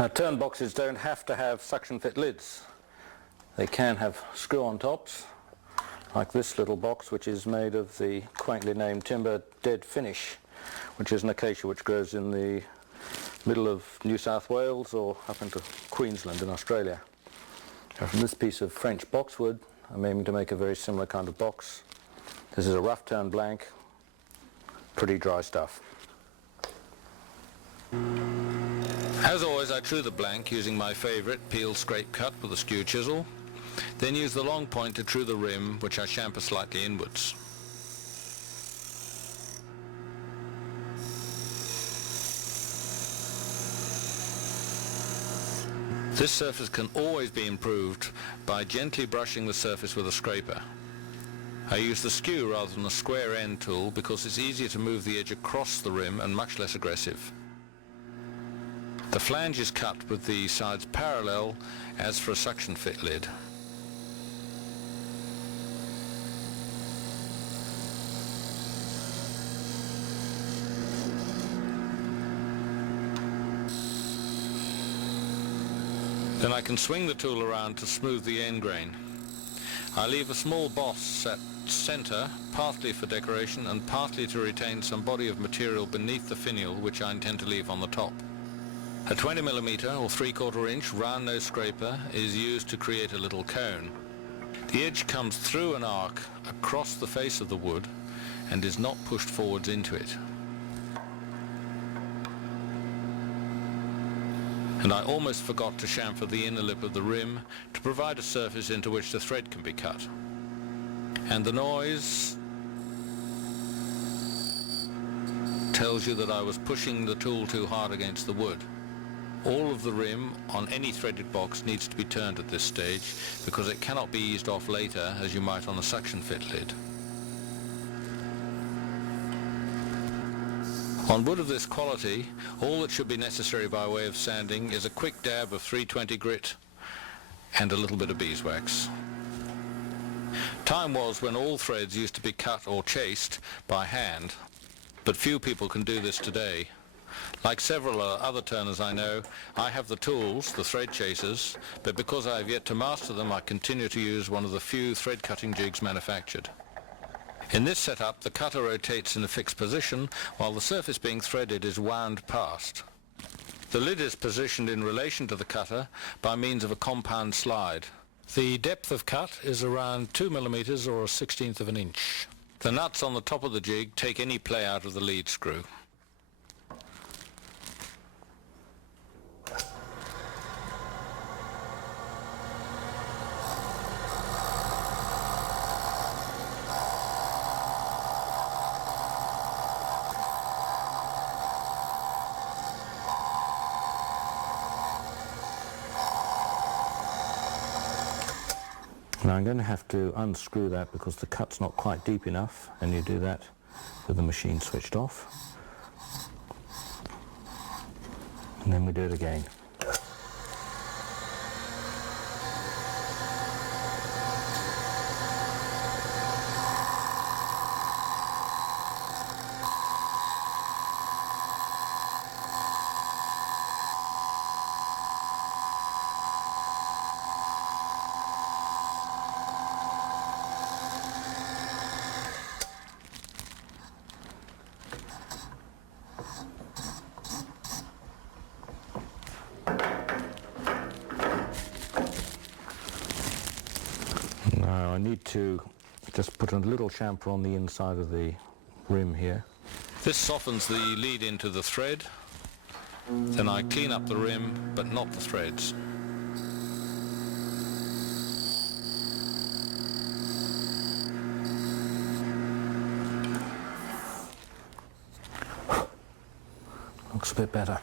Now, turn boxes don't have to have suction fit lids. They can have screw-on tops, like this little box, which is made of the quaintly named timber dead finish, which is an acacia which grows in the middle of New South Wales or up into Queensland in Australia. Now, from this piece of French boxwood, I'm aiming to make a very similar kind of box. This is a rough turn blank, pretty dry stuff. As always, I true the blank using my favourite peel scrape cut with a skew chisel, then use the long point to true the rim, which I chamfer slightly inwards. This surface can always be improved by gently brushing the surface with a scraper. I use the skew rather than the square end tool because it's easier to move the edge across the rim and much less aggressive. The flange is cut with the sides parallel as for a suction fit lid. Then I can swing the tool around to smooth the end grain. I leave a small boss at center, partly for decoration and partly to retain some body of material beneath the finial, which I intend to leave on the top. A 20mm or 3/4 inch round nose scraper is used to create a little cone. The edge comes through an arc across the face of the wood and is not pushed forwards into it. And I almost forgot to chamfer the inner lip of the rim to provide a surface into which the thread can be cut. And the noise tells you that I was pushing the tool too hard against the wood. All of the rim on any threaded box needs to be turned at this stage because it cannot be eased off later as you might on a suction fit lid. On wood of this quality, all that should be necessary by way of sanding is a quick dab of 320 grit and a little bit of beeswax. Time was when all threads used to be cut or chased by hand, but few people can do this today. Like several other turners I know, I have the tools, the thread chasers, but because I have yet to master them, I continue to use one of the few thread cutting jigs manufactured. In this setup, the cutter rotates in a fixed position while the surface being threaded is wound past. The lid is positioned in relation to the cutter by means of a compound slide. The depth of cut is around 2mm or 1/16 of an inch. The nuts on the top of the jig take any play out of the lead screw. Now I'm going to have to unscrew that because the cut's not quite deep enough, and you do that with the machine switched off. And then we do it again. Now I need to just put a little chamfer on the inside of the rim here. This softens the lead into the thread. Then I clean up the rim, but not the threads. Looks a bit better.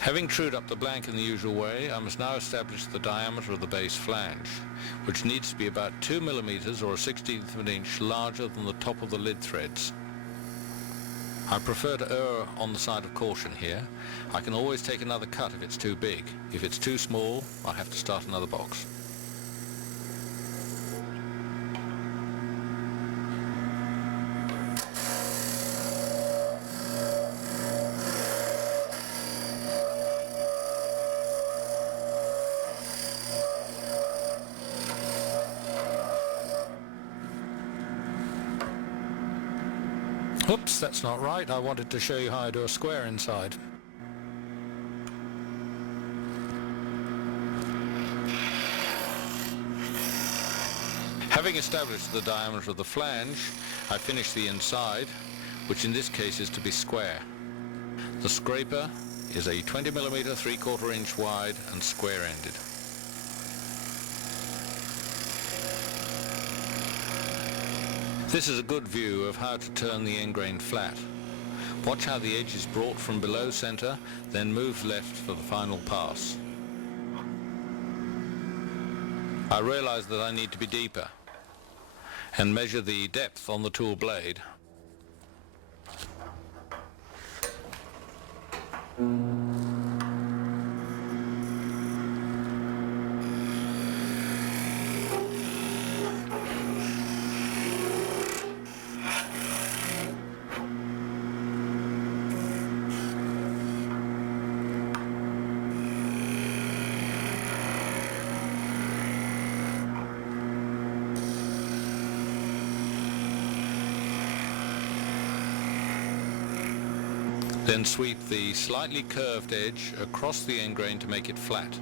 Having trued up the blank in the usual way, I must now establish the diameter of the base flange, which needs to be about 2mm or 1/16 of an inch larger than the top of the lid threads. I prefer to err on the side of caution here. I can always take another cut if it's too big. If it's too small, I have to start another box. Oops, that's not right. I wanted to show you how I do a square inside. Having established the diameter of the flange, I finish the inside, which in this case is to be square. The scraper is a 20mm 3/4 inch wide and square-ended. This is a good view of how to turn the end grain flat. Watch how the edge is brought from below center, then moves left for the final pass. I realize that I need to be deeper and measure the depth on the tool blade. Then sweep the slightly curved edge across the end grain to make it flat.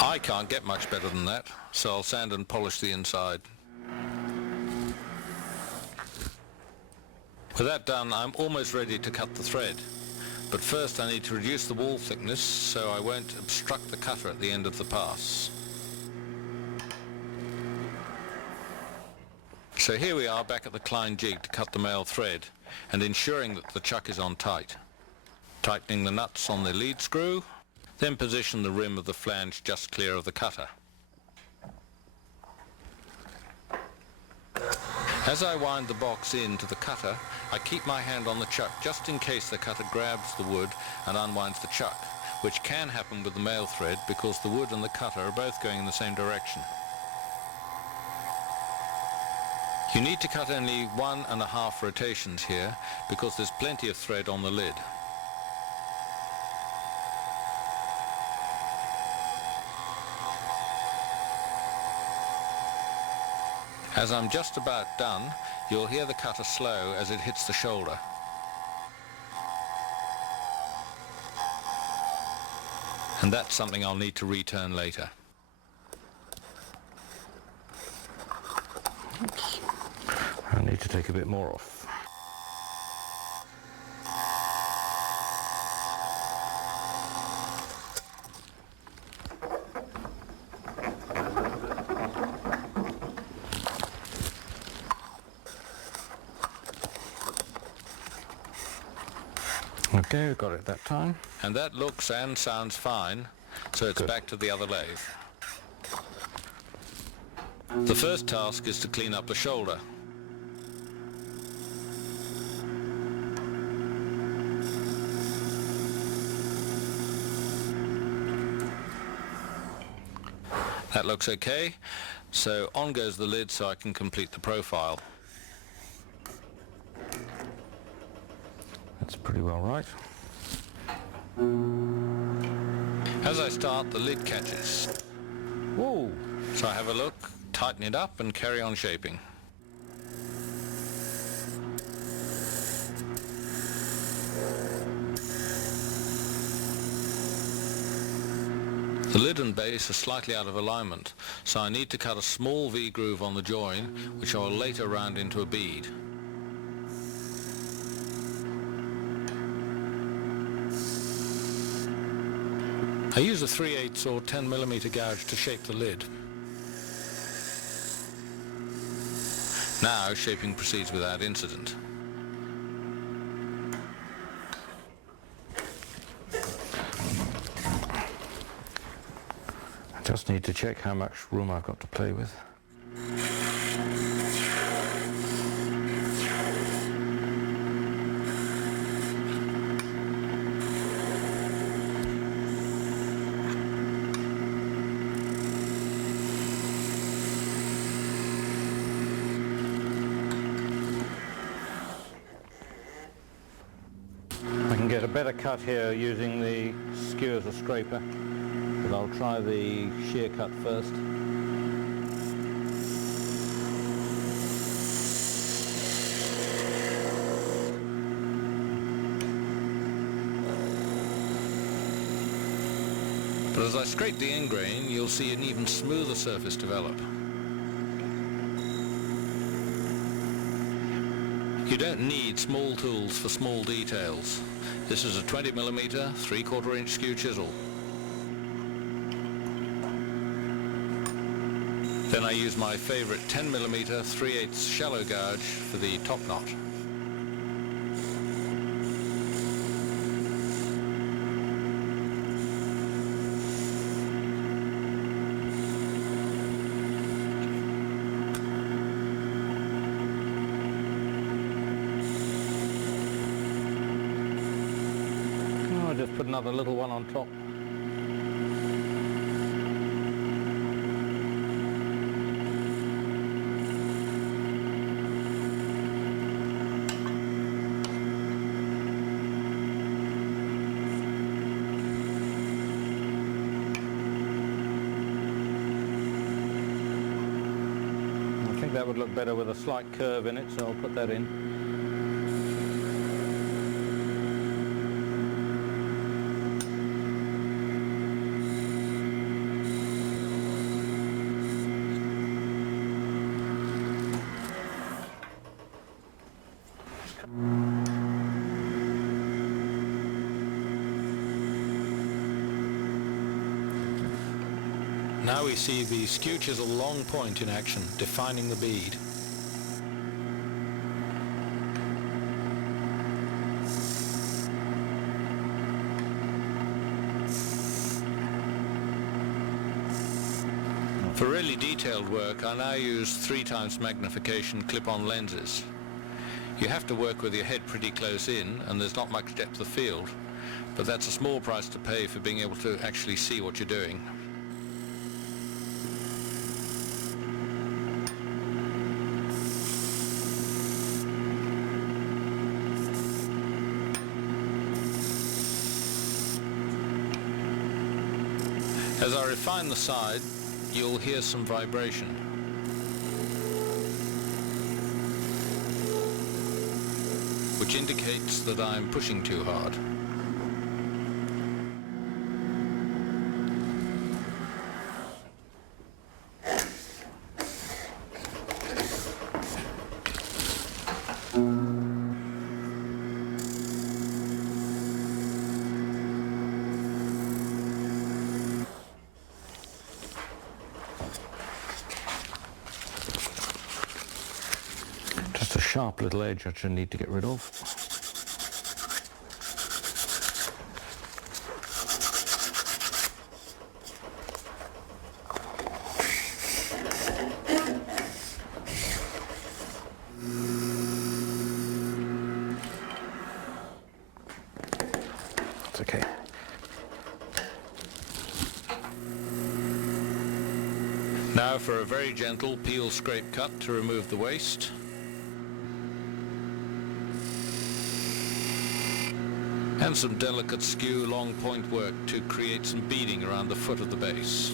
I can't get much better than that, so I'll sand and polish the inside. With that done, I'm almost ready to cut the thread. But first I need to reduce the wall thickness so I won't obstruct the cutter at the end of the pass. So here we are back at the Klein jig to cut the male thread and ensuring that the chuck is on tight. Tightening the nuts on the lead screw, then position the rim of the flange just clear of the cutter. As I wind the box into the cutter, I keep my hand on the chuck just in case the cutter grabs the wood and unwinds the chuck, which can happen with the male thread because the wood and the cutter are both going in the same direction. You need to cut only 1.5 rotations here because there's plenty of thread on the lid. As I'm just about done, you'll hear the cutter slow as it hits the shoulder. And that's something I'll need to return later. Oops. I need to take a bit more off. Okay, we got it that time. And that looks and sounds fine, so it's back to the other lathe. The first task is to clean up the shoulder. That looks okay, so on goes the lid so I can complete the profile. That's pretty well right. As I start, the lid catches. Whoa! So I have a look, tighten it up and carry on shaping. The lid and base are slightly out of alignment, so I need to cut a small V-groove on the join, which I will later round into a bead. I use a 3/8 or 10mm gouge to shape the lid. Now shaping proceeds without incident. I just need to check how much room I've got to play with. better cut here using the skew as a scraper, but I'll try the shear cut first. But as I scrape the end grain, you'll see an even smoother surface develop. You don't need small tools for small details. This is a 20mm 3/4 inch skew chisel. Then I use my favourite 10mm 3/8 shallow gouge for the top knot. I'll just put another little one on top. I think that would look better with a slight curve in it, so I'll put that in. Now we see the skew chisel long point in action, defining the bead. For really detailed work, I now use 3x magnification clip-on lenses. You have to work with your head pretty close in, and there's not much depth of field, but that's a small price to pay for being able to actually see what you're doing. As I refine the side, you'll hear some vibration. Which indicates that I'm pushing too hard. Just a sharp little edge I should need to get rid of. It's okay. Now for a very gentle peel scrape cut to remove the waste. And some delicate skew long point work to create some beading around the foot of the base.